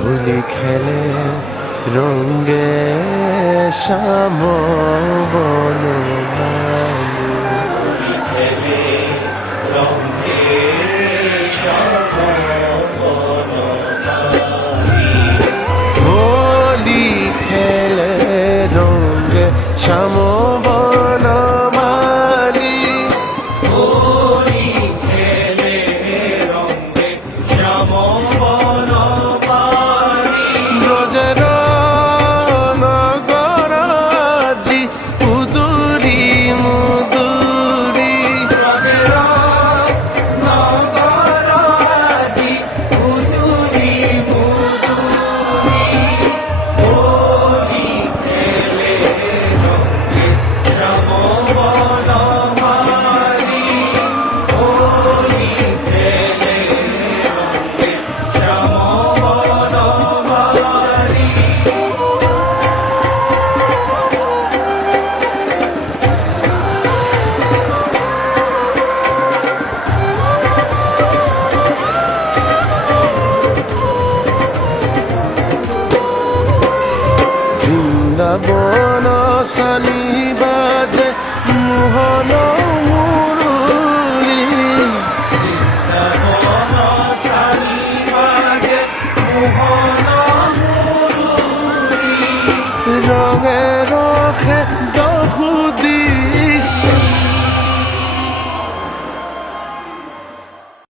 হোলি খেলে রঙে শ্যাম বনমালী, হোলি খেলে রঙে শ্যাম বনমালী। হোলি খেলে রঙে শ্যাম বনমালী, হোলি খেলে রঙে শ্যাম বনমালী। ব্রজের নগরাজি উদুরি মুদুরি, ব্রজের নগরাজি উদুরি মুদুরি। হোলি খেলে রঙে শ্যাম বনমালী। হোলি খেলে রঙে শ্যাম বনমালী। বৃন্দাবন সানি বাজে মোহন মুরলী, বৃন্দাবন সানি বাজে মোহন